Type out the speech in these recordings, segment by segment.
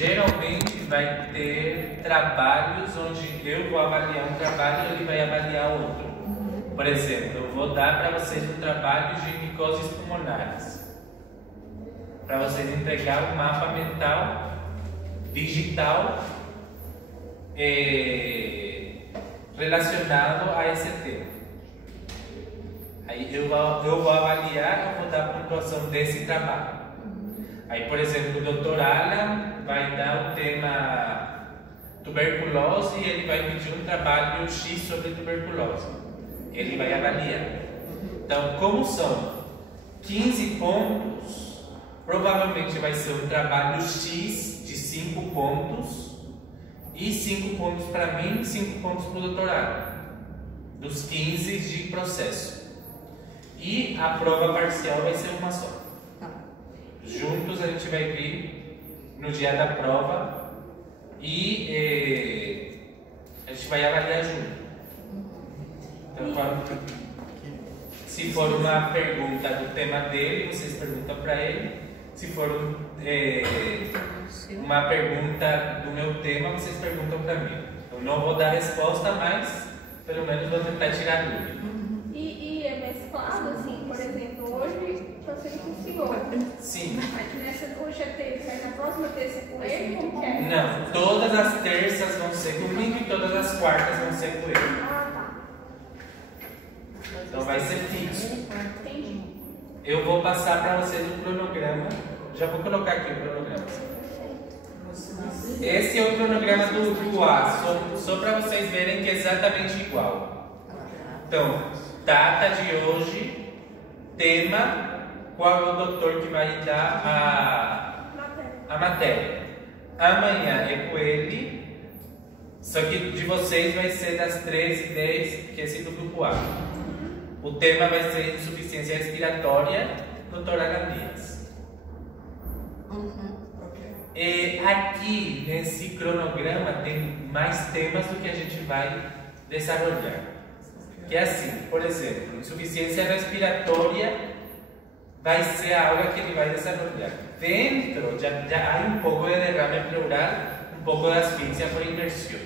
geralmente vai ter trabalhos onde eu vou avaliar um trabalho e ele vai avaliar outro. Por exemplo, eu vou dar para vocês um trabalho de micoses pulmonares, para vocês entregar um mapa mental digital relacionado a esse tema. Aí eu vou avaliar, eu vou dar a pontuação desse trabalho. Aí, por exemplo, o Dr. Alan vai dar o tema tuberculose e ele vai pedir um trabalho X sobre tuberculose. Ele vai avaliar. Então, como são 15 pontos, provavelmente vai ser um trabalho X de 5 pontos e 5 pontos para mim e 5 pontos para o doutorado, dos 15 de processo. E a prova parcial vai ser uma só. Juntos a gente vai vir no dia da prova e a gente vai avaliar junto. Então, se for uma pergunta do tema dele, vocês perguntam para ele. Se for uma pergunta do meu tema, vocês perguntam para mim. Eu não vou dar resposta, mas pelo menos vou tentar tirar dúvida. E é mesclado, assim, por exemplo, hoje está sendo com o senhor. Sim. Mas hoje é terça, aí na próxima terça é com ele? Como que é? Não, todas as terças vão ser comigo e todas as quartas vão ser com ele. Ah, tá. Então vai ser fixo. Entendi. Eu vou passar para vocês o cronograma. Já vou colocar aqui o cronograma. Esse é o cronograma do A, só para vocês verem que é exatamente igual. Então, data de hoje, tema, qual é o doutor que vai dar a matéria. Amanhã é com ele, só que de vocês vai ser das 13h10, que é esse do grupo A. O tema vai ser insuficiência respiratória, doutora Ana Dias. E aqui nesse cronograma tem mais temas do que a gente vai desenvolver. Que é assim, por exemplo, insuficiência respiratória vai ser a aula que ele vai desenvolver. Dentro já há um pouco de derrame pleural, um pouco de asfixia por imersão.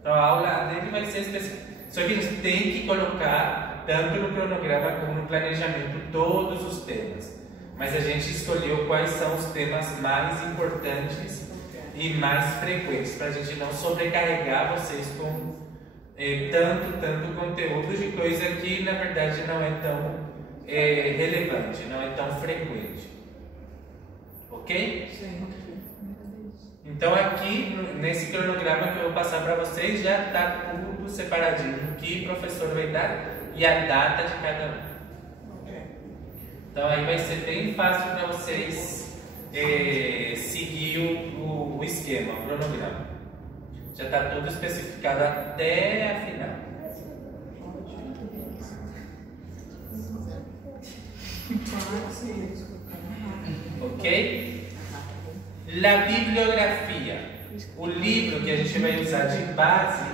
Então a aula dele vai ser específica. Só que eles têm que colocar, tanto no cronograma como no planejamento, todos os temas. Mas a gente escolheu quais são os temas mais importantes e mais frequentes, para a gente não sobrecarregar vocês com tanto conteúdo de coisa que na verdade não é tão relevante, não é tão frequente. Ok? Sim. Então aqui, nesse cronograma que eu vou passar para vocês, já está tudo separadinho, o que o professor vai dar e a data de cada um. Então aí vai ser bem fácil para vocês seguir o esquema, o cronograma. Já está tudo especificado até a final. Ok? La bibliografia. O livro que a gente vai usar de base,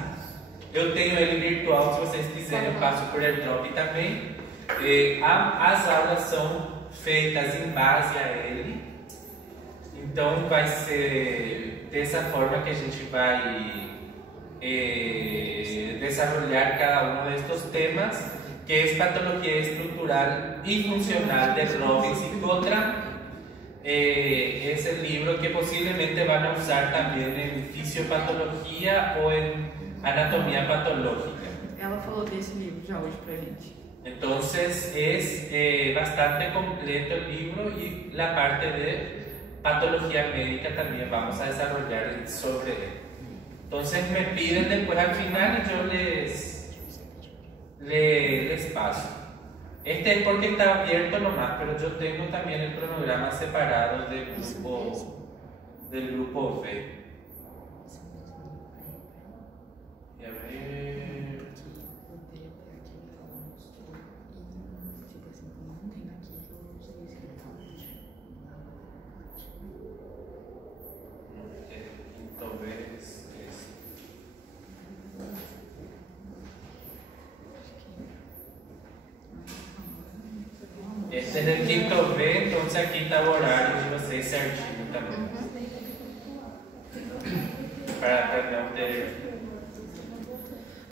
eu tenho ele virtual, se vocês quiserem eu passo por AirDrop também. As aulas são feitas em base a ele, então vai ser dessa forma que a gente vai desenvolver cada um destes temas, que é patologia estrutural y funcional de Robbins y Cotran. Es el libro que posiblemente van a usar también en fisiopatología o en anatomía patológica. Ela falou desse livro já hoje pra gente. Entonces es bastante completo el libro y la parte de patología médica también vamos a desarrollar sobre él. Entonces me piden después al final y yo les paso. Este es porque está abierto nomás, pero yo tengo también el cronograma separado del grupo B. Y a ver... Este es el quinto B, entonces aquí está el horario de vocês certinho também.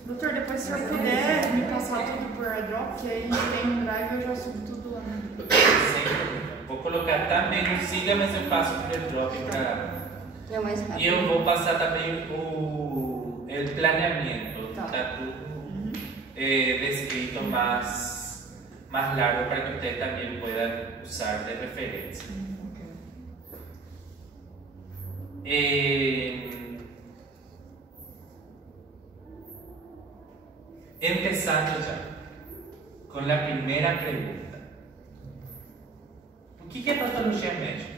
Doutor, depois se eu puder me passar tudo por airdrop, que aí tem um drive eu já subo tudo lá. Sem problema. Vou colocar também o siga, mas eu passo o airdrop para... É mais rápido. E eu vou passar também o planeamento, Tá. tá tudo descrito más largo para que usted también pueda usar de referencia. Empezando ya con la primera pregunta. O que é patologia médica?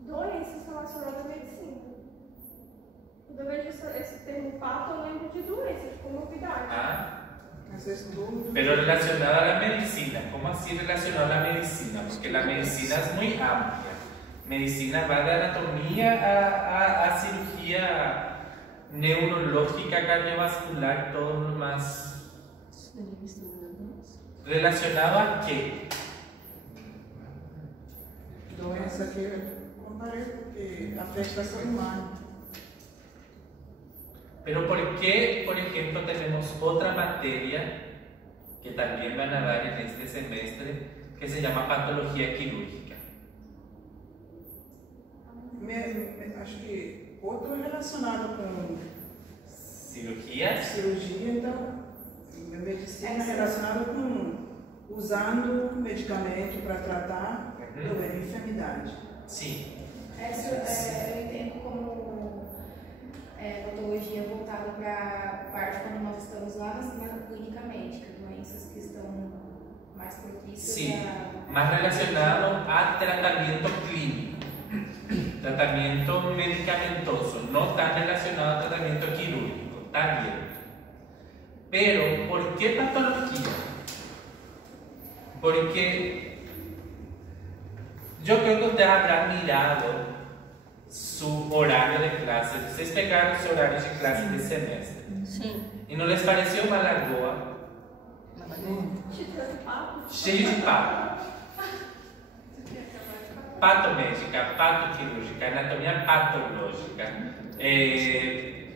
Doenças relacionadas à medicina. Quando eu vejo esse termo pato, eu lembro de doenças, de comorbidade. Ah, Haces tú. pero relacionada a la medicina. ¿Cómo así relacionado a la medicina? Porque la medicina es muy amplia. Medicina va de anatomía a cirugía neurológica, cardiovascular, todo lo más relacionado a qué. Doença que eu comparei porque afeta a ser humano. Pero ¿por qué, por ejemplo, tenemos otra materia que también van a dar en este semestre que se llama patología quirúrgica? Acho que outro relacionado com ¿Cirugías? cirurgia, então, medicina relacionado com usando medicamento para tratar enfermidade. Sí. Essa eu entendo como patologia voltada para a parte quando nós estamos lá na clínica médica, doenças que estão mais propícias Sí, a... más relacionado a tratamiento clínico, tratamiento medicamentoso, no tan relacionado a tratamiento quirúrgico, está bien. Pero, ¿por qué patología? Porque yo creo que ustedes habrán mirado su horario de clase, ustedes pegaron su horario de clase de semestre, Sim. y no les pareció una lagoa Título de pato. cheio de pato. Patomédica, patoquirúrgica, anatomia patológica,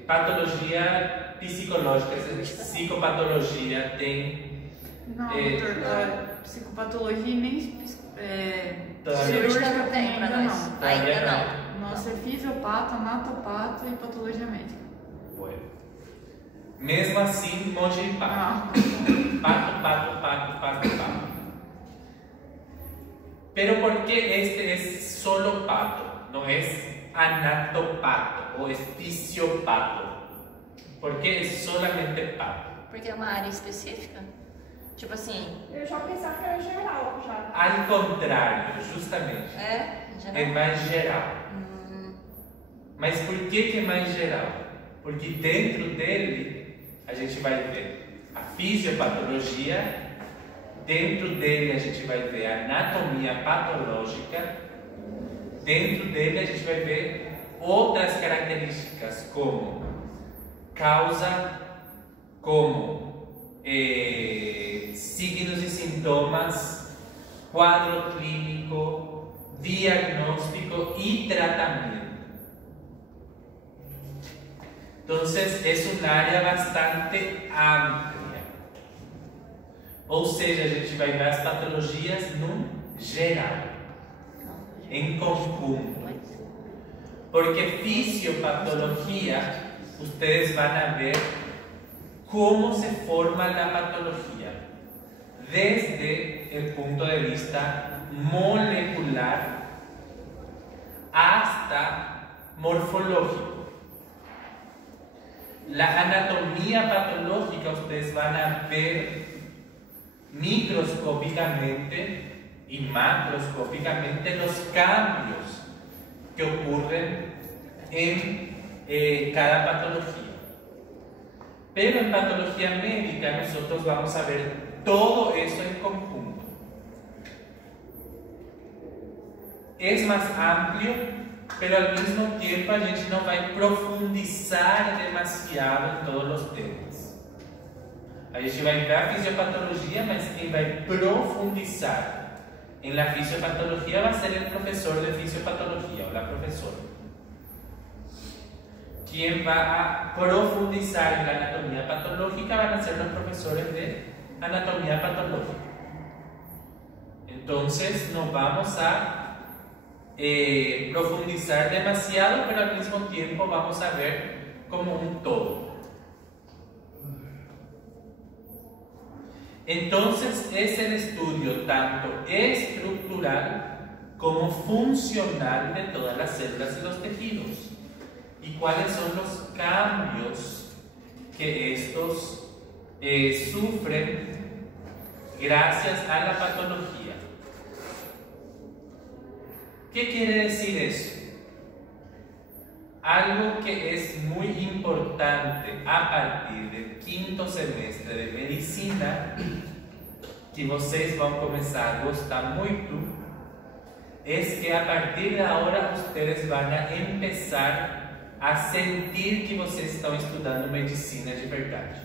patologia psicológica, psicopatologia, tem. Não, doutor, psicopatologia e nem Todavía cirúrgica não tem ainda pra não. nós. Ainda não. Nossa, é fisiopato, anatopato e patologia médica. Bueno. Mesmo assim, monte de pato. Ah, Pato. Pero ¿por qué este es solo pato? No es anatopato o es fisiopato. ¿Por qué es solamente pato? Porque é uma área específica? Tipo assim, Eu já pensava que era geral, já. Al contrário, justamente. em geral. É mais geral. Mas por que é mais geral? Porque dentro dele a gente vai ver a fisiopatologia, dentro dele a gente vai ver a anatomia patológica, dentro dele a gente vai ver outras características como causa, como signos e sintomas, quadro clínico, diagnóstico y tratamiento. Entonces es un área bastante amplia. Ou seja, a gente vai ver as patologias no geral, em conjunto. Porque fisiopatología, ustedes van a ver cómo se forma la patología desde el punto de vista molecular hasta morfológico. La anatomía patológica ustedes van a ver microscópicamente y macroscópicamente los cambios que ocurren en cada patología. Pero en patología médica nosotros vamos a ver todo eso en conjunto. Es más amplio, pero al mismo tiempo a gente no va a profundizar demasiado en todos los temas. A gente vai ver a fisiopatologia, mas quem vai profundizar en la fisiopatología va a ser el profesor de fisiopatología o la profesora. quien va a profundizar en la anatomía patológica van a ser los profesores de anatomía patológica. Entonces no vamos a profundizar demasiado, pero al mismo tiempo vamos a ver como un todo. Entonces es el estudio tanto estructural como funcional de todas las células y los tejidos. ¿Y cuáles son los cambios que estos sufren gracias a la patología? ¿Qué quiere decir eso? Algo que es muy importante a partir del 5º semestre de medicina, que vocês vão começar a gostar muito, es que a partir de ahora ustedes van a empezar a sentir que vocês estão estudando medicina de verdade.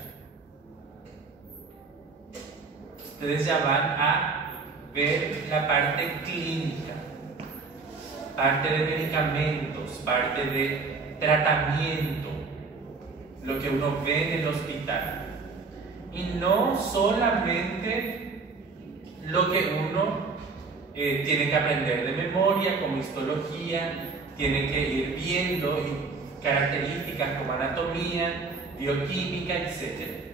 Ustedes ya van a ver la parte clínica, parte de medicamentos, parte de tratamiento, lo que uno ve en el hospital. Y no solamente lo que uno tiene que aprender de memoria, como histología, tiene que ir viendo características como anatomía, bioquímica, etc.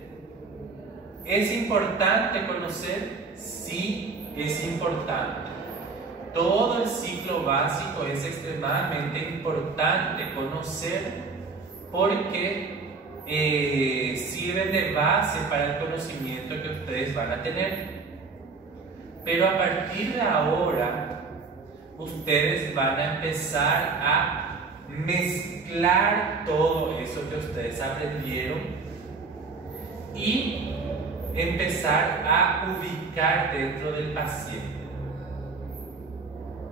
¿Es importante conocer? Sí, es importante. Todo el ciclo básico es extremadamente importante conocer porque sirve de base para el conocimiento que ustedes van a tener. Pero a partir de ahora, ustedes van a empezar a mezclar todo eso que ustedes aprendieron y empezar a ubicar dentro del paciente,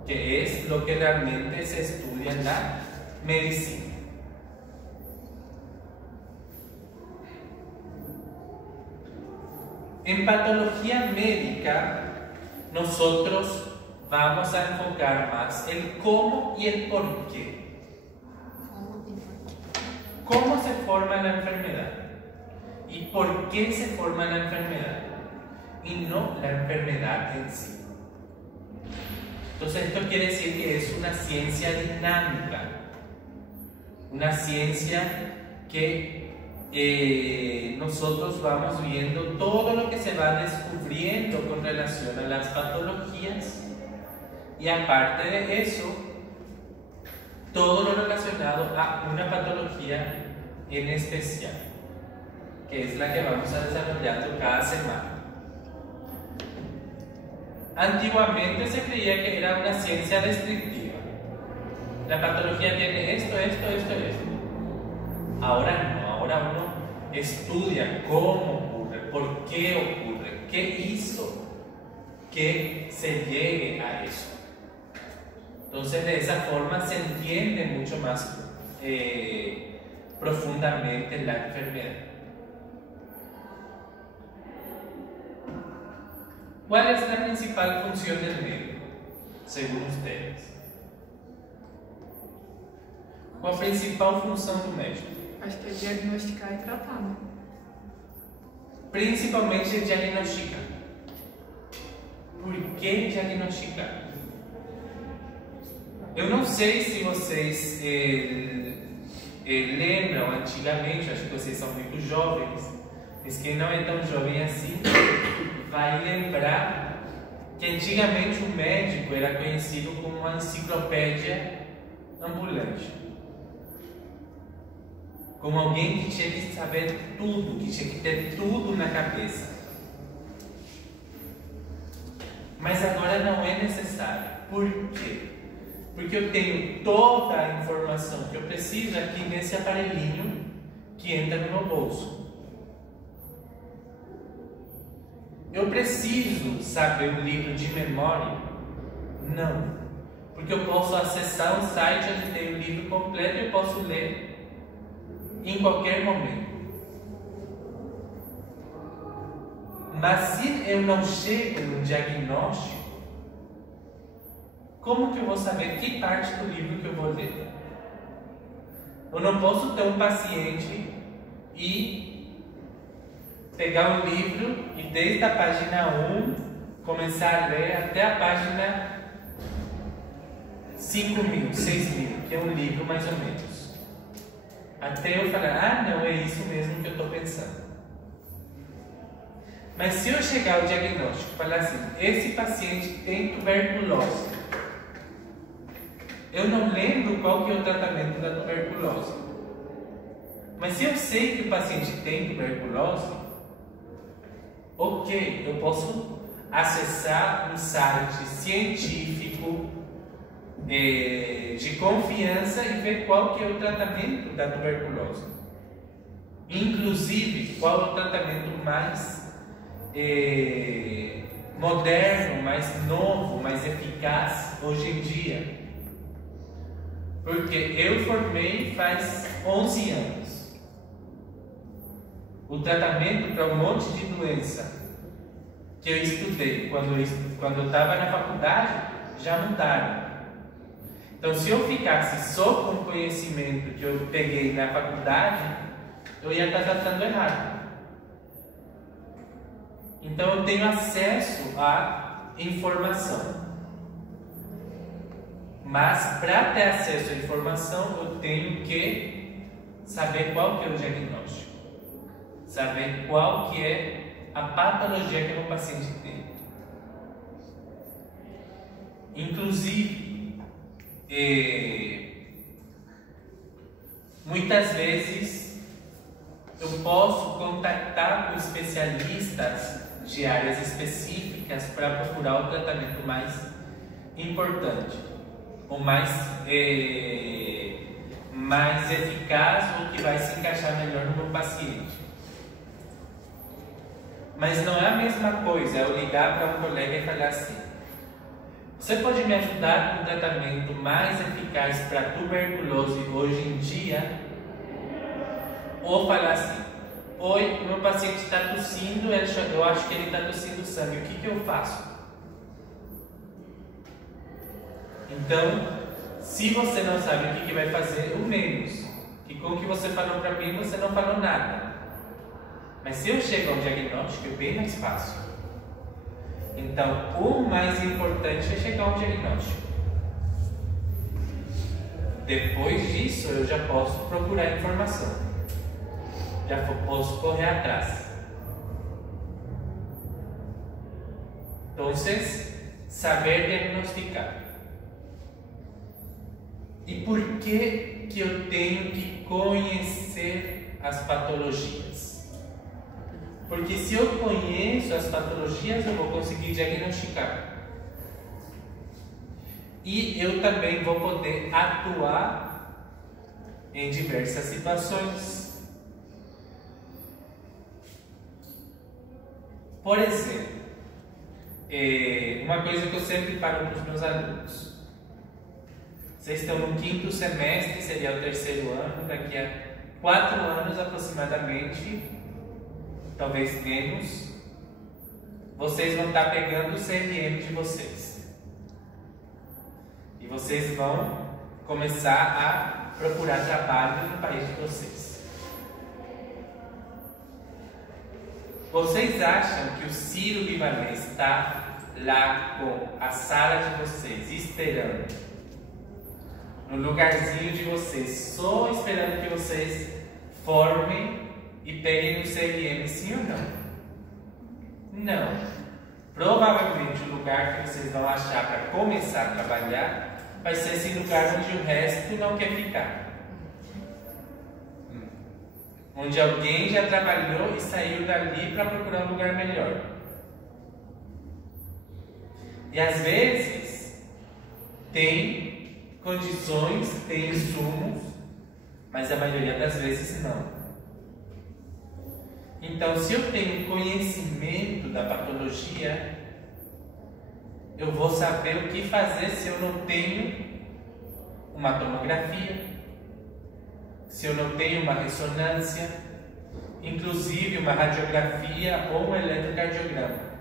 que es lo que realmente se estudia en la medicina. En patología médica, nosotros vamos a enfocar más el cómo y el por qué. ¿Cómo se forma la enfermedad? ¿Y por qué se forma la enfermedad? Y no la enfermedad en sí. Entonces esto quiere decir que es una ciencia dinámica, una ciencia que nosotros vamos viendo todo lo que se va descubriendo con relación a las patologías y aparte de eso, todo lo relacionado a una patología en especial, que es la que vamos a desarrollar cada semana. Antiguamente se creía que era una ciencia descriptiva. La patología tiene esto, esto, esto, esto. Ahora no, ahora uno estudia cómo ocurre, por qué ocurre, qué hizo que se llegue a eso. Entonces de esa forma se entiende mucho más profundamente la enfermedad. ¿Cuál es la principal función del médico, según ustedes? ¿Cuál es la principal función del médico? Acho que é diagnosticar e tratar, né? Principalmente diagnosticar. Por que diagnosticar? Eu não sei se vocês lembram antigamente, acho que vocês são muito jovens, mas quem não é tão jovem assim vai lembrar que antigamente o médico era conhecido como uma enciclopédia ambulante. Como alguém que tinha que saber tudo, que tinha que ter tudo na cabeça. Mas agora não é necessário. Por quê? Porque eu tenho toda a informação que eu preciso aqui nesse aparelhinho que entra no meu bolso. Eu preciso saber um livro de memória? Não. Porque eu posso acessar um site onde tem o livro completo e eu posso ler em qualquer momento. Mas se eu não chego no diagnóstico, como que eu vou saber que parte do livro que eu vou ler? Eu não posso ter um paciente e pegar um livro e desde a página 1 começar a ler até a página 5.000, 6.000, que é um livro mais ou menos. Até eu falar, não, é isso mesmo que eu estou pensando. Mas se eu chegar ao diagnóstico e falar assim, esse paciente tem tuberculose, eu não lembro qual que é o tratamento da tuberculose. Mas se eu sei que o paciente tem tuberculose, ok, eu posso acessar um site científico de confiança e ver qual que é o tratamento da tuberculose. Inclusive, qual é o tratamento mais moderno, mais novo, mais eficaz hoje em dia. Porque eu formei faz 11 anos. O tratamento para um monte de doença que eu estudei quando eu estava na faculdade já mudaram. Então, se eu ficasse só com o conhecimento que eu peguei na faculdade, eu ia estar tratando errado. Então, eu tenho acesso à informação. Mas, para ter acesso à informação, eu tenho que saber qual que é o diagnóstico. Saber qual que é a patologia que o paciente tem. Inclusive, muitas vezes eu posso contactar com especialistas de áreas específicas para procurar o tratamento mais importante, ou mais eficaz, ou que vai se encaixar melhor no meu paciente. Mas não é a mesma coisa eu ligar para um colega e falar assim: você pode me ajudar com o tratamento mais eficaz para tuberculose hoje em dia? Ou falar assim: oi, o meu paciente está tossindo, eu acho que ele está tossindo sangue, o que eu faço? Então, se você não sabe o que vai fazer, o menos. Que com o que você falou para mim, você não falou nada. Mas se eu chego ao diagnóstico, é bem mais fácil. Então, o mais importante é chegar ao diagnóstico. Depois disso, eu já posso procurar informação. Já posso correr atrás. Então, saber diagnosticar. E por que eu tenho que conhecer as patologias? Porque se eu conheço as patologias, eu vou conseguir diagnosticar. E eu também vou poder atuar em diversas situações. Por exemplo, uma coisa que eu sempre falo para os meus alunos: vocês estão no 5º semestre, seria o 3º ano, daqui a 4 anos aproximadamente, talvez menos, vocês vão estar pegando o CRM de vocês. E vocês vão começar a procurar trabalho no país de vocês. Vocês acham que o Ciro Guimarães está lá com a sala de vocês, esperando, no lugarzinho de vocês, só esperando que vocês formem e peguem no CRM, sim ou não? Não. Provavelmente o lugar que vocês vão achar para começar a trabalhar vai ser esse lugar onde o resto não quer ficar. Onde alguém já trabalhou e saiu dali para procurar um lugar melhor. E às vezes tem condições, tem insumos, mas a maioria das vezes não. Então, se eu tenho conhecimento da patologia, eu vou saber o que fazer se eu não tenho uma tomografia, se eu não tenho uma ressonância, inclusive uma radiografia ou um eletrocardiograma.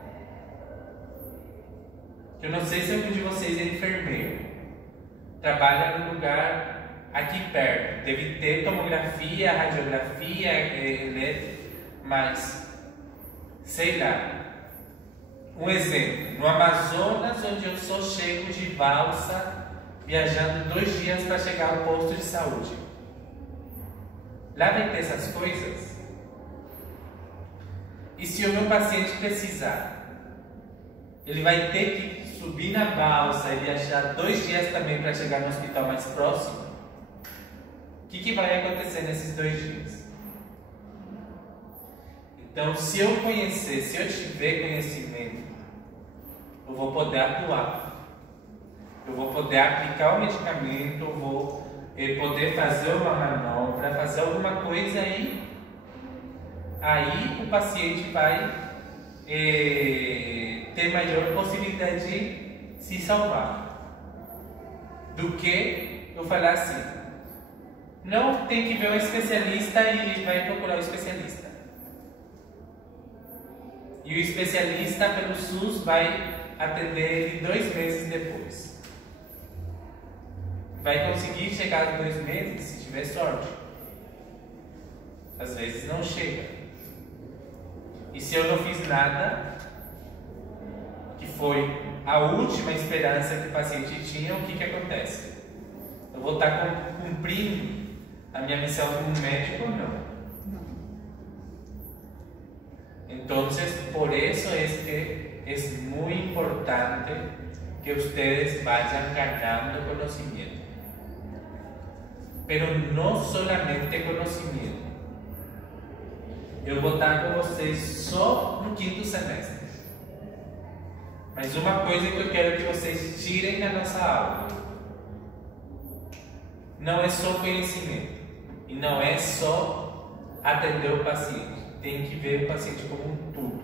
Eu não sei se algum de vocês é enfermeiro, trabalha no lugar aqui perto. Deve ter tomografia, radiografia, elétrica, mas, sei lá. Um exemplo, no Amazonas, onde eu só chego de balsa, viajando 2 dias para chegar ao posto de saúde. Lá vai ter essas coisas? E se o meu paciente precisar, ele vai ter que subir na balsa e viajar 2 dias também para chegar no hospital mais próximo? O que vai acontecer nesses 2 dias? Então, se eu conhecer, se eu tiver conhecimento, eu vou poder atuar. Eu vou poder aplicar o medicamento, eu vou poder fazer uma manobra, fazer alguma coisa aí o paciente vai ter maior possibilidade de se salvar. Do que eu falar assim, não, tem que ver um especialista e vai procurar o especialista. E o especialista pelo SUS vai atender ele 2 meses depois. Vai conseguir chegar aos 2 meses se tiver sorte. Às vezes não chega. E se eu não fiz nada, que foi a última esperança que o paciente tinha, o que acontece? Eu vou estar cumprindo a minha missão como médico ou não? Então, por isso que é muito importante que vocês vayan ganando conhecimento. Pero não solamente conhecimento. Eu vou estar com vocês só no 5º semestre. Mas uma coisa que eu quero que vocês tirem da nossa aula: não é só conhecimento e não é só atender o paciente. Tem que ver o paciente como um todo.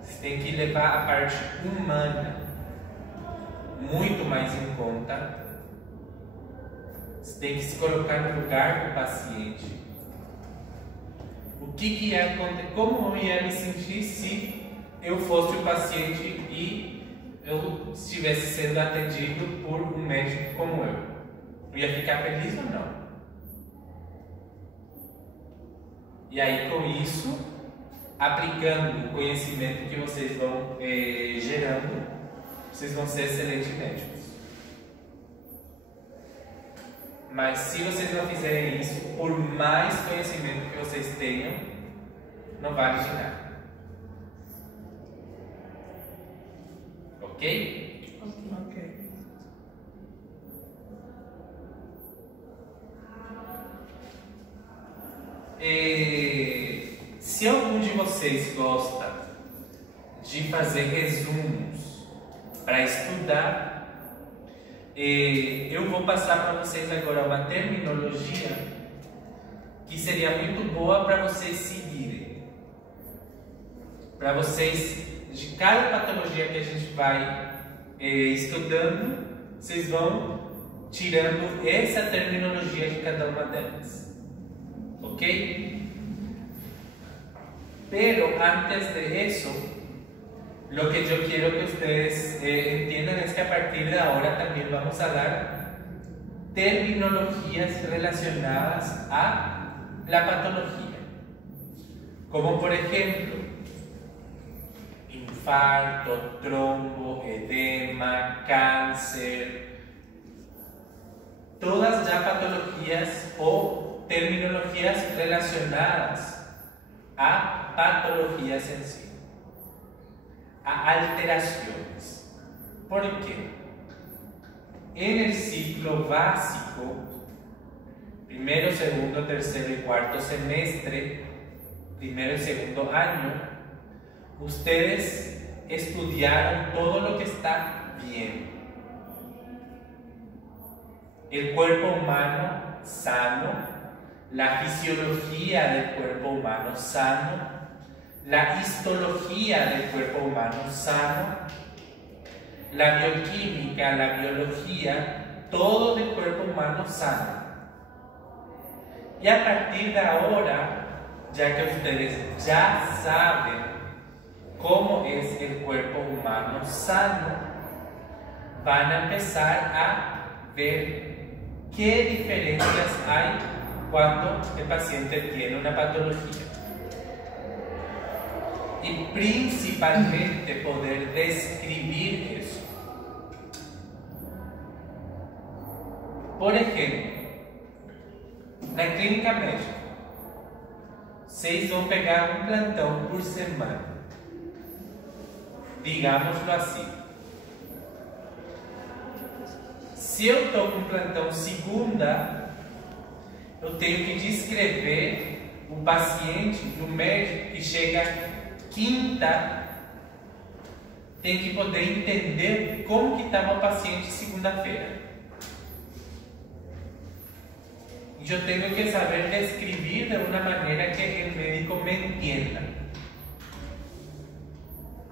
Você tem que levar a parte humana muito mais em conta. Você tem que se colocar no lugar do paciente. O que ia acontecer? Como eu ia me sentir se eu fosse o paciente e eu estivesse sendo atendido por um médico como eu? Eu ia ficar feliz ou não? E aí, com isso, aplicando o conhecimento que vocês vão gerando, vocês vão ser excelentes médicos. Mas se vocês não fizerem isso, por mais conhecimento que vocês tenham, não vale de nada. Ok? Ok. Se algum de vocês gosta de fazer resumos para estudar, eu vou passar para vocês agora uma terminologia que seria muito boa para vocês seguirem. Para vocês, de cada patologia que a gente vai estudando, vocês vão tirando essa terminologia de cada uma delas. ¿Ok? Pero antes de eso, lo que yo quiero que ustedes entiendan es que a partir de ahora también vamos a dar terminologías relacionadas a la patología. Como por ejemplo, infarto, trombo, edema, cáncer. Todas ya patologías o terminologías relacionadas a patologías en sí, a alteraciones. ¿Por qué? En el ciclo básico, primero, segundo, tercero y cuarto semestre, primero y segundo año, ustedes estudiaron todo lo que está bien. El cuerpo humano sano, la fisiología del cuerpo humano sano, la histología del cuerpo humano sano, la bioquímica, la biología, todo del cuerpo humano sano. Y a partir de ahora, ya que ustedes ya saben cómo es el cuerpo humano sano, van a empezar a ver qué diferencias hay cuando el paciente tiene una patología. Y principalmente poder describir eso. Por ejemplo, na clínica médica, vocês vão pegar um plantão por semana, digámoslo assim. Se eu estou com plantão segunda, eu tenho que descrever o paciente e o médico que chega quinta, tem que poder entender como que estava o paciente segunda-feira. Eu tenho que saber descrever de uma maneira que o médico me entenda.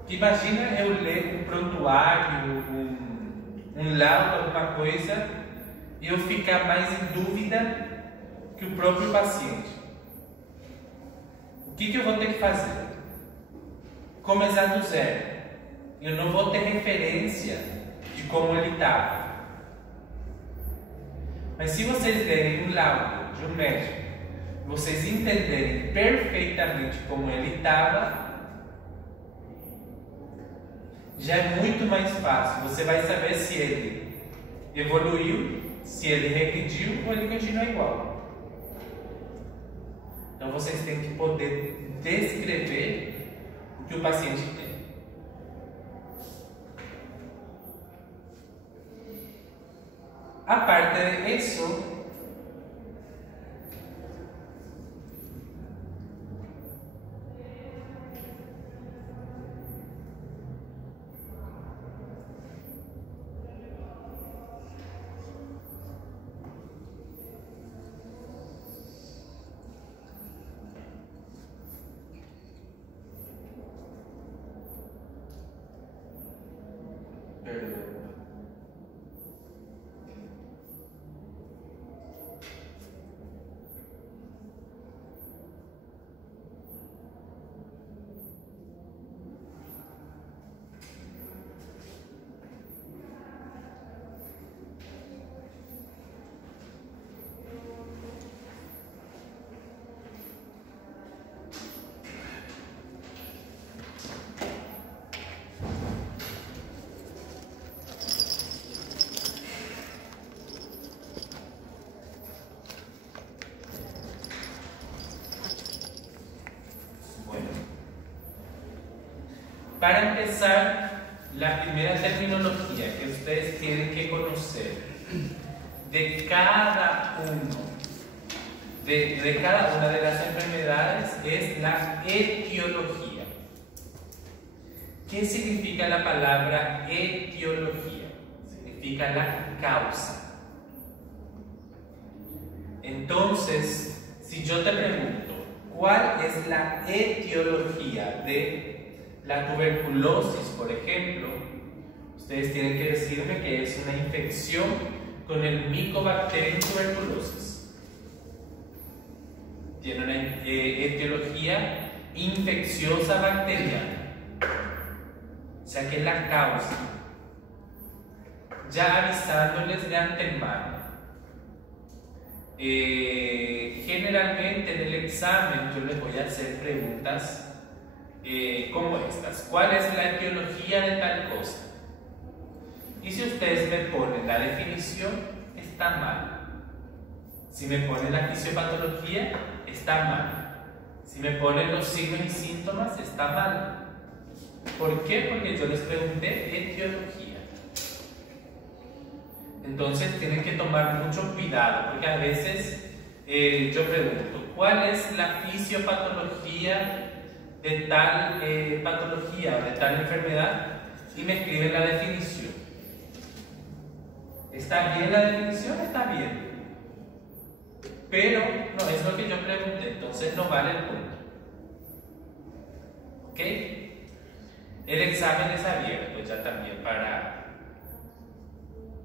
Imagina eu ler um prontuário, um laudo, alguma coisa, e eu ficar mais em dúvida que o próprio paciente. O que eu vou ter que fazer? Começar do zero. Eu não vou ter referência de como ele estava. Mas se vocês lerem um laudo de um médico, vocês entenderem perfeitamente como ele estava, já é muito mais fácil. Você vai saber se ele evoluiu, se ele regrediu ou ele continua igual. Então vocês têm que poder descrever o que o paciente tem. Aparte de eso, para empezar, la primera terminología que ustedes tienen que conocer de cada una de las enfermedades es la etiología. ¿Qué significa la palabra etiología? Significa la causa. Entonces, si yo te pregunto, ¿cuál es la etiología de la tuberculosis, por ejemplo? Ustedes tienen que decirme que es una infección con el Mycobacterium tuberculosis. Tiene una etiología infecciosa bacteriana. O sea que es la causa. Ya avisándoles de antemano. Generalmente en el examen yo les voy a hacer preguntas como estas. ¿Cuál es la etiología de tal cosa? Y si ustedes me ponen la definición, está mal. Si me ponen la fisiopatología, está mal. Si me ponen los signos y síntomas, está mal. ¿Por qué? Porque yo les pregunté etiología. Entonces tienen que tomar mucho cuidado, porque a veces yo pregunto, ¿cuál es la fisiopatología de tal patología o de tal enfermedad? Y me escriben la definición. ¿Está bien la definición? Está bien. Pero no es lo que yo pregunté, entonces no vale el punto. ¿Ok? El examen es abierto ya también para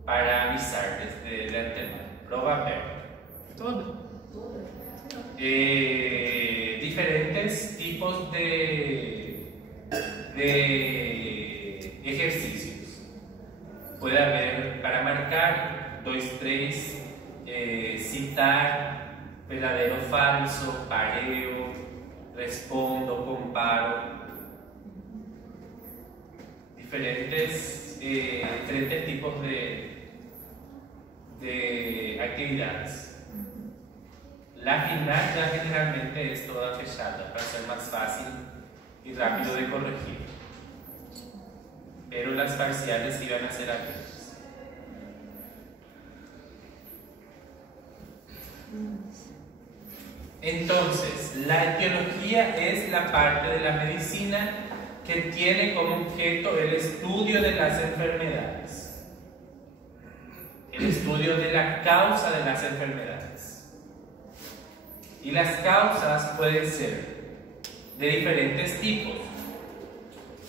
avisarles de antemano. Prueba aberta. Todo? Diferentes tipos de ejercicios. puede haber, para marcar, 2, 3, citar, verdadero, falso, pareo, respondo, comparo. Diferentes tipos de actividades. La final ya generalmente es toda fechada para ser más fácil y rápido de corregir. Pero las parciales iban a ser abiertas. Entonces, la etiología es la parte de la medicina que tiene como objeto el estudio de las enfermedades, el estudio de la causa de las enfermedades. Y las causas pueden ser de diferentes tipos.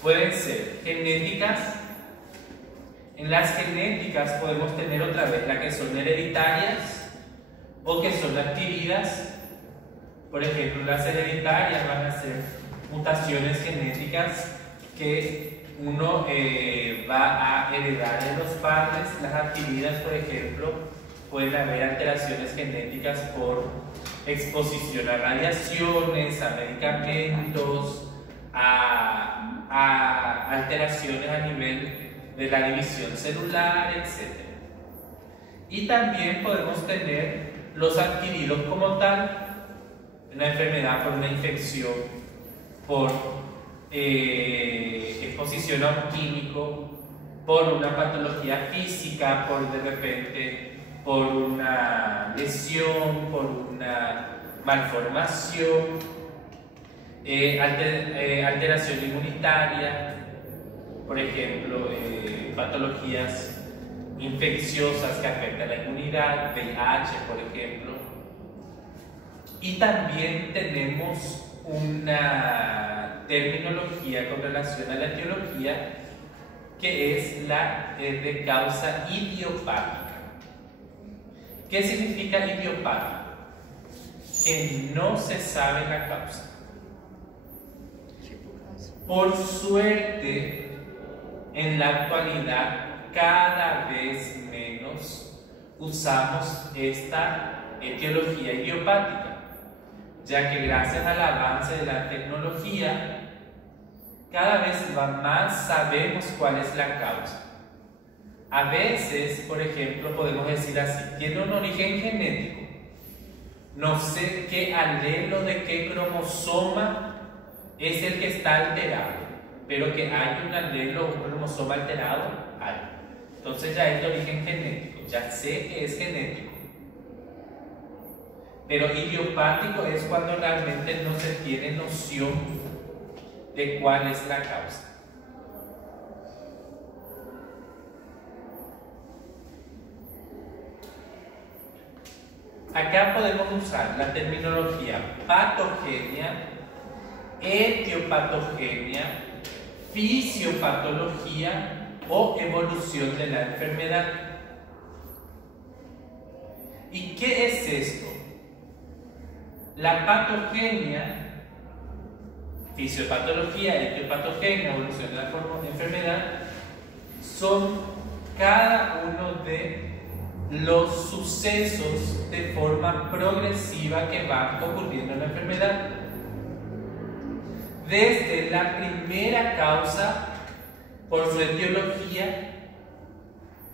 Pueden ser genéticas. En las genéticas podemos tener otra vez las que son hereditarias o que son adquiridas. Por ejemplo, las hereditarias van a ser mutaciones genéticas que uno va a heredar de los padres. Las adquiridas, por ejemplo, pueden haber alteraciones genéticas por exposición a radiaciones, a medicamentos, a alteraciones a nivel de la división celular, etc. Y también podemos tener los adquiridos como tal, una enfermedad por una infección, por exposición a un químico, por una patología física, por de repente por una lesión, por una malformación, alteración inmunitaria, por ejemplo, patologías infecciosas que afectan la inmunidad, VIH, por ejemplo. Y también tenemos una terminología con relación a la etiología que es la de causa idiopática. ¿Qué significa idiopático? Que no se sabe la causa. Por suerte, en la actualidad cada vez menos usamos esta etiología idiopática, ya que gracias al avance de la tecnología, cada vez más sabemos cuál es la causa. A veces, por ejemplo, podemos decir así: tiene un origen genético. No sé qué alelo de qué cromosoma es el que está alterado, pero que hay un alelo, un cromosoma alterado, hay. Entonces ya es de origen genético, ya sé que es genético. Pero idiopático es cuando realmente no se tiene noción de cuál es la causa. Acá podemos usar la terminología patogenia, etiopatogenia, fisiopatología o evolución de la enfermedad. ¿Y qué es esto? La patogenia, fisiopatología, etiopatogenia, evolución de la enfermedad, son cada uno de los sucesos de forma progresiva que van ocurriendo en la enfermedad. Desde la primera causa, por su etiología,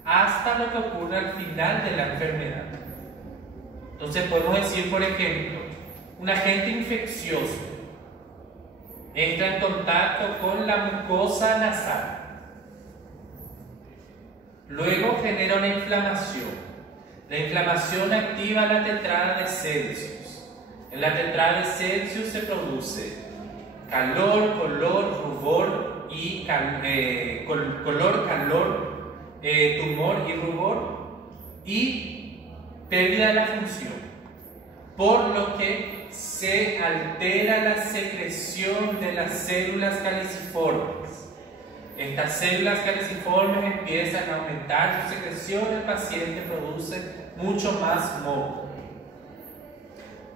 hasta lo que ocurre al final de la enfermedad. Entonces podemos decir, por ejemplo, un agente infeccioso entra en contacto con la mucosa nasal, luego genera una inflamación. La inflamación activa la tetrada de Celsius. En la tetrada de Celsius se produce calor, color, rubor y color, calor, tumor y rubor y pérdida de la función, por lo que se altera la secreción de las células caliciformes. Estas células caliciformes empiezan a aumentar su secreción, el paciente produce mucho más moco.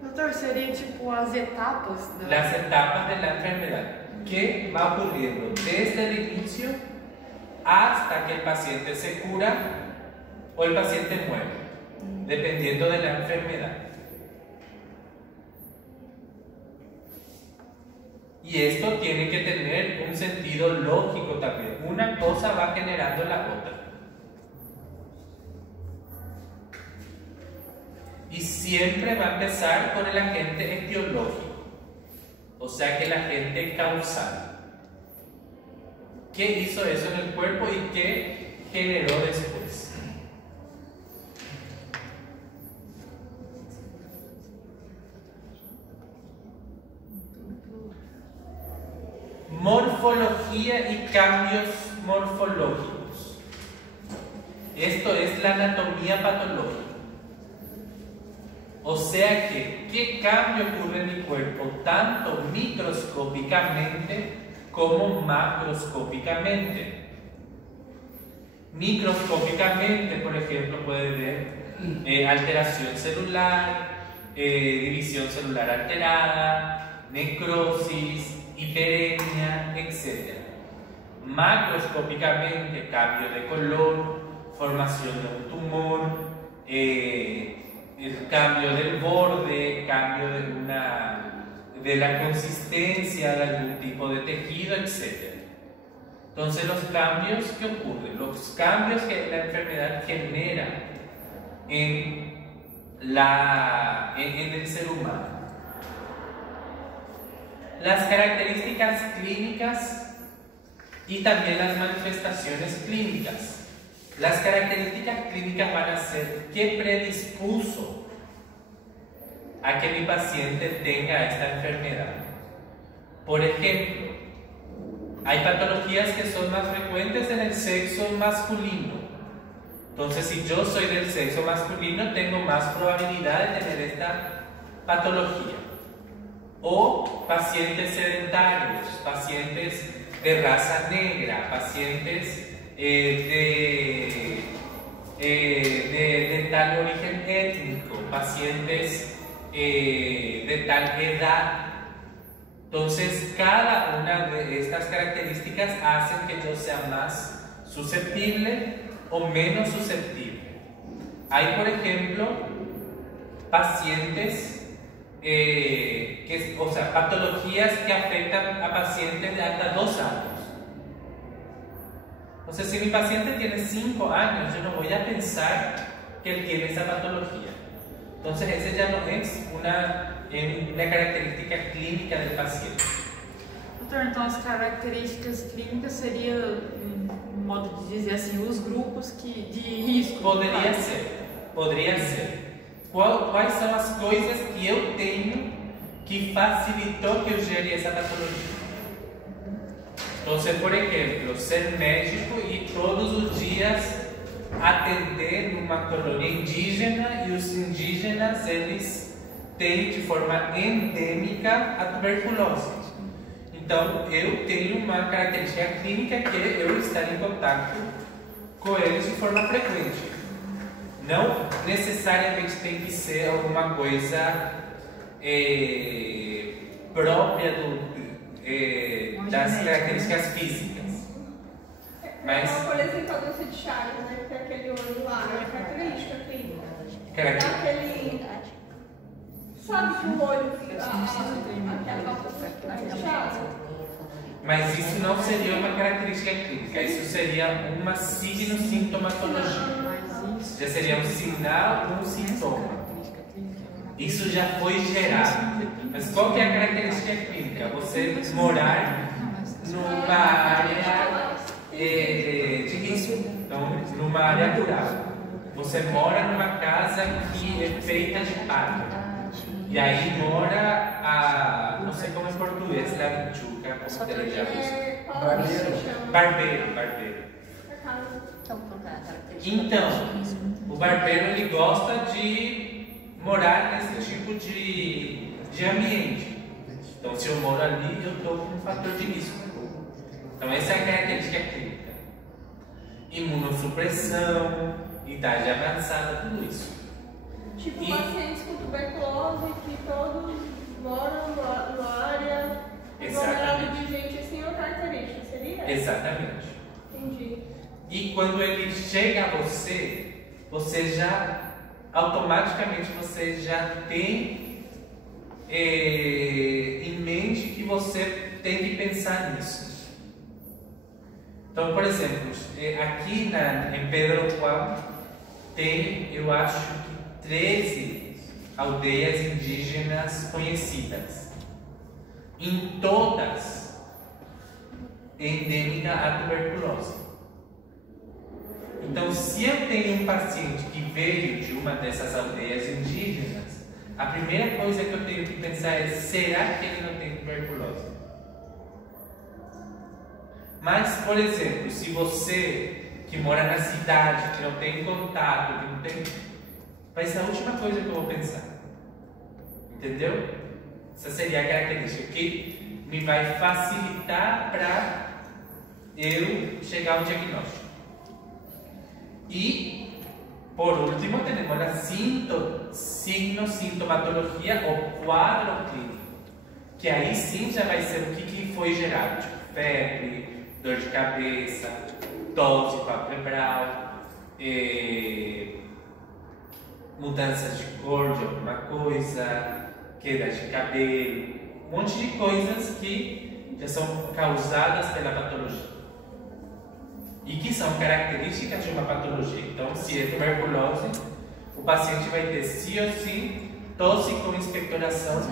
Doutor, seria tipo as etapas da... Las etapas de la enfermedad. ¿Qué va ocurriendo desde el inicio hasta que el paciente se cura o el paciente muere, dependiendo de la enfermedad. Y esto tiene que tener un sentido lógico también. Una cosa va generando la otra. Y siempre va a empezar con el agente etiológico, o sea que el agente causal. ¿Qué hizo eso en el cuerpo y qué generó después? Morfología y cambios morfológicos. Esto es la anatomía patológica. O sea que, ¿qué cambio ocurre en mi cuerpo? Tanto microscópicamente como macroscópicamente. Microscópicamente, por ejemplo, puede ver alteración celular, división celular alterada, necrosis, hiperemia, etc. Macroscópicamente, cambio de color, formación de un tumor, el cambio del borde, cambio de la consistencia de algún tipo de tejido, etc. Entonces, los cambios que ocurren, los cambios que la enfermedad genera en el ser humano. Las características clínicas y también las manifestaciones clínicas. Las características clínicas van a ser qué predispuso a que mi paciente tenga esta enfermedad. Por ejemplo, hay patologías que son más frecuentes en el sexo masculino. Entonces, si yo soy del sexo masculino, tengo más probabilidad de tener esta patología. O pacientes sedentarios, pacientes de raza negra, pacientes de tal origen étnico, pacientes de tal edad. Entonces, cada una de estas características hacen que yo sea más susceptible o menos susceptible. Hay, por ejemplo, pacientes patologías que afectan a pacientes de hasta 2 años. O sea, si mi paciente tiene 5 años, yo no voy a pensar que él tiene esa patología. Entonces, ese ya no es una característica clínica del paciente. Doutor, então as características clínicas seriam, modo de dizer assim, os grupos de risco? Poderia ser. Quais são as coisas que eu tenho que facilitou que eu gere essa patologia? Então, por exemplo, ser médico e todos os dias atender numa colônia indígena e os indígenas, eles têm de forma endêmica a tuberculose. Então, eu tenho uma característica clínica que é eu estar em contato com eles de forma frequente. Não necessariamente tem que ser alguma coisa própria das características físicas. Mas, por exemplo, a doença de Chagas, né? Que tem aquele olho lá, é característica clínica. Sabe que o olho fica aquela Chagas? Mas isso não seria uma característica clínica, isso seria uma signo-sintomatologia. Já seria um sinal, um sintoma. Isso já foi gerado. Mas qual que é a característica clínica? Você morar numa área de risco, então numa área rural. Você mora numa casa que é feita de palha. E aí mora não sei como em português, la vinchuca, como barbeiro. Então, o barbeiro ele gosta de morar nesse tipo de ambiente. Então, se eu moro ali, eu estou com um fator de risco. Então, essa é a característica clínica. Imunossupressão, idade avançada, tudo isso. Tipo, pacientes com tuberculose que todos moram numa área aglomerada de gente assim, é uma característica, seria? Exatamente. Entendi. E quando ele chega a você, você já, automaticamente, você já tem em mente que você tem que pensar nisso. Então, por exemplo, aqui em Pedro Juan tem, eu acho que 13 aldeias indígenas conhecidas. Em todas, endêmica a tuberculose. Então, se eu tenho um paciente que veio de uma dessas aldeias indígenas, a primeira coisa que eu tenho que pensar é: será que ele não tem tuberculose? Mas, por exemplo, se você que mora na cidade, que não tem contato, que não tem... vai ser a última coisa que eu vou pensar. Entendeu? Essa seria a característica que me vai facilitar para eu chegar ao diagnóstico. E, por último, temos a sintomatologia ou quadro clínico, que aí sim já vai ser o que foi gerado, tipo febre, dor de cabeça, tosse palpebral, mudanças de cor de alguma coisa, queda de cabelo, um monte de coisas que já são causadas pela patologia e que são características de uma patologia. Então, se é tuberculose, o paciente vai ter sim ou sim tosse com expectoração,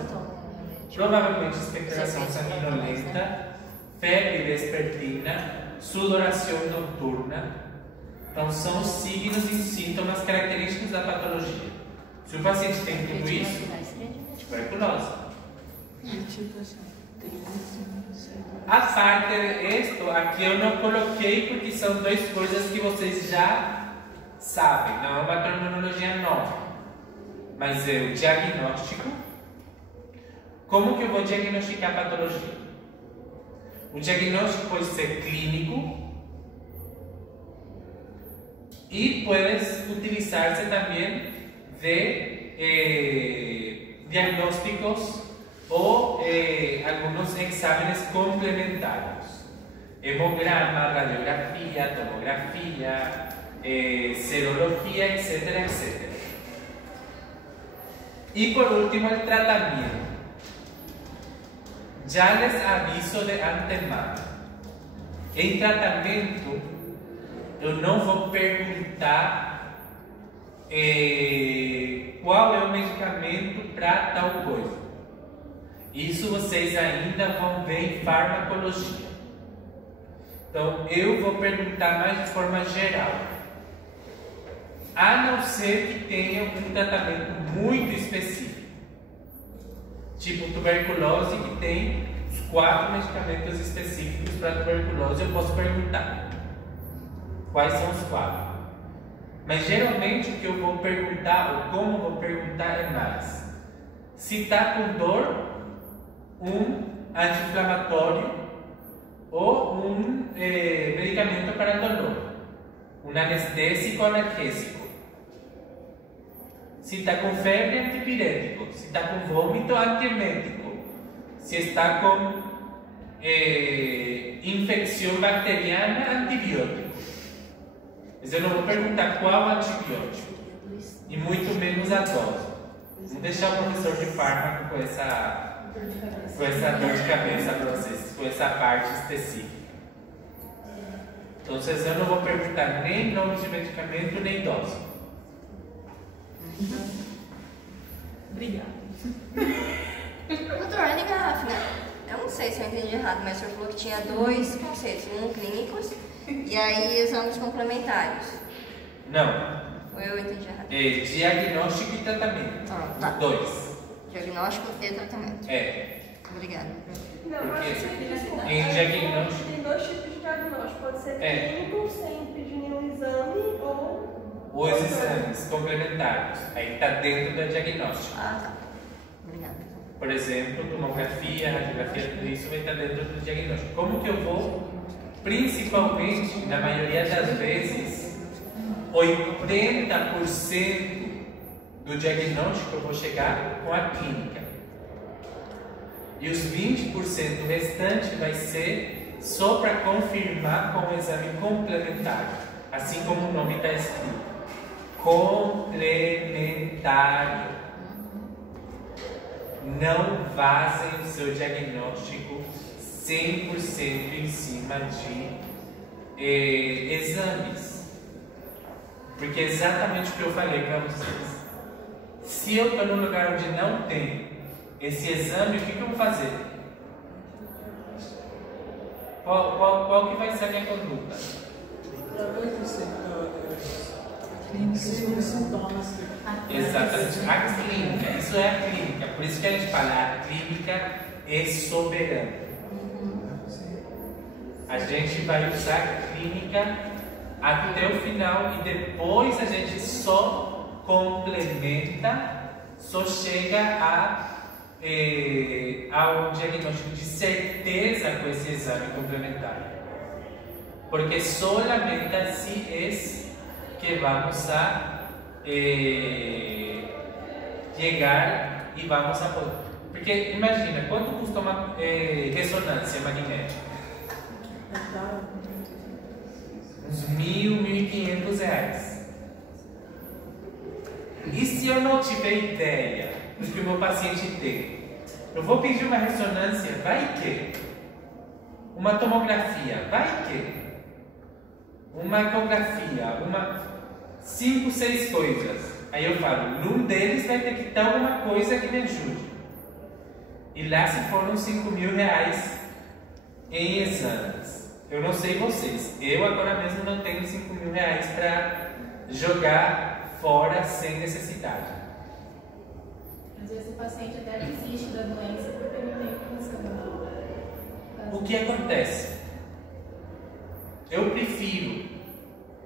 provavelmente expectoração sanguinolenta, febre vespertina, sudoração noturna. Então, são os signos e sintomas característicos da patologia. Se o paciente tem tudo isso, tuberculose. A parte disto, aqui eu não coloquei porque são duas coisas que vocês já sabem, não é uma terminologia nova. Mas é o diagnóstico. Como que eu vou diagnosticar a patologia? O diagnóstico pode ser clínico e pode utilizar-se também de diagnósticos ou alguns exames complementares. Hemograma, radiografia, tomografia, serologia, etc, etc. E por último, o tratamento. Já les aviso de antemano. Em tratamento, eu não vou perguntar qual é o medicamento para tal coisa. Isso vocês ainda vão ver em farmacologia. Então, eu vou perguntar mais de forma geral. A não ser que tenha um tratamento muito específico. Tipo tuberculose, que tem os 4 medicamentos específicos para tuberculose, eu posso perguntar quais são os 4. Mas geralmente o que eu vou perguntar, ou como vou perguntar, é mais: se está com dor, um anti-inflamatório ou um medicamento para dor, um anestésico ou analgésico. Se está com febre, antipirético. Se está com vômito, antiemético. Se está com infecção bacteriana, antibiótico. Mas eu não vou perguntar qual antibiótico, e muito menos a dose. Vou deixar o professor de fármaco com essa dor de cabeça para vocês, com essa parte específica. Então, eu não vou perguntar nem nome de medicamento, nem dose. Obrigada. Doutor, é garrafa, né? Eu não sei se eu entendi errado, mas o senhor falou que tinha 2 conceitos, um clínicos e aí exames complementares. Não. Ou eu entendi errado? Diagnóstico e tratamento. Tá. 2. Diagnóstico e tratamento. Obrigada. Não, mas desculpa. Em diagnóstico Tem 2 tipos de diagnóstico. Pode ser clínico, sem pedir nenhum exame, ou os exames complementares. Aí está dentro do diagnóstico. Ah, tá. Obrigada. Por exemplo, tomografia, radiografia, tudo isso vai estar dentro do diagnóstico. Como que eu vou, principalmente, na maioria das vezes, 80% do diagnóstico eu vou chegar com a clínica. E os 20% restante vai ser só para confirmar com o exame complementar. assim como o nome está escrito. Complementário. Não basem o seu diagnóstico 100% em cima de exames. Porque é exatamente o que eu falei para vocês. Se eu estou num lugar onde não tem esse exame, o que eu vou fazer? Qual que vai ser a minha conduta? Através dos sintomas. Exatamente. A clínica, isso é a clínica. Por isso que a gente fala, a clínica é soberana. A gente vai usar a clínica até o final e depois a gente só complementa, só chega ao diagnóstico de certeza com esse exame complementar. Porque solamente assim é que vamos a chegar e vamos a poder. Porque imagina, quanto custa uma ressonância magnética? Uns R$1.000, R$1.500. E se eu não tiver ideia do que o meu paciente tem? Eu vou pedir uma ressonância, vai que? Uma tomografia, vai que? Uma ecografia, 5, 6 coisas. Aí eu falo, num deles vai ter que ter alguma coisa que me ajude. E lá se foram R$5.000 em exames. Eu não sei vocês, eu agora mesmo não tenho R$5.000 para jogar fora sem necessidade. Às vezes o paciente até desiste da doença porque não tem função. O que acontece? Eu prefiro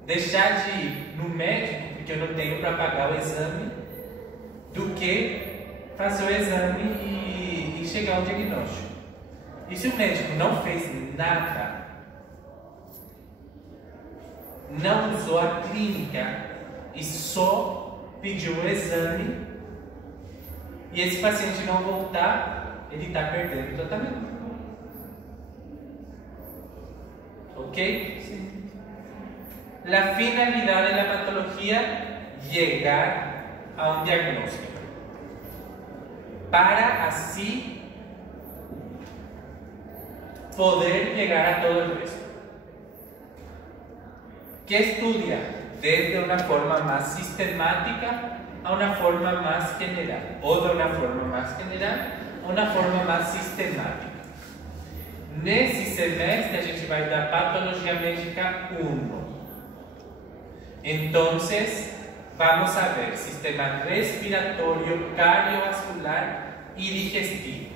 deixar de ir no médico porque eu não tenho para pagar o exame do que fazer o exame e chegar ao diagnóstico. E se o médico não fez nada, não usou a clínica e só pediu o exame, e esse paciente não voltar, ele está perdendo o tratamento. ¿Ok? Sim. La finalidad de la patología, llegar a un diagnóstico, para así poder llegar a todo el resto. ¿Qué estudia? Desde una forma más sistemática a una forma más general, o de una forma más general a una forma más sistemática. Nesse semestre a gente vai dar Patologia Médica 1. Entonces, vamos a ver sistema respiratorio, cardiovascular y digestivo.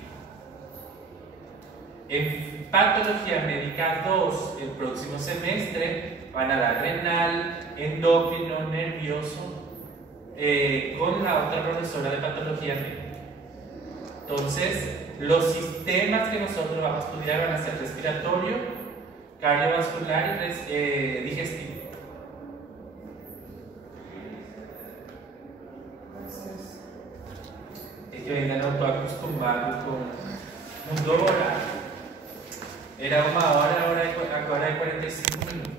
En Patología Médica 2, el próximo semestre, van a dar renal, endocrino, nervioso, con la otra profesora de Patología Médica. Entonces, los sistemas que nosotros vamos a estudiar van a ser respiratorio, cardiovascular y digestivo. É que eu ainda não estou acostumado com... Mudou o horário. Era 1 hora, agora é 45 minutos.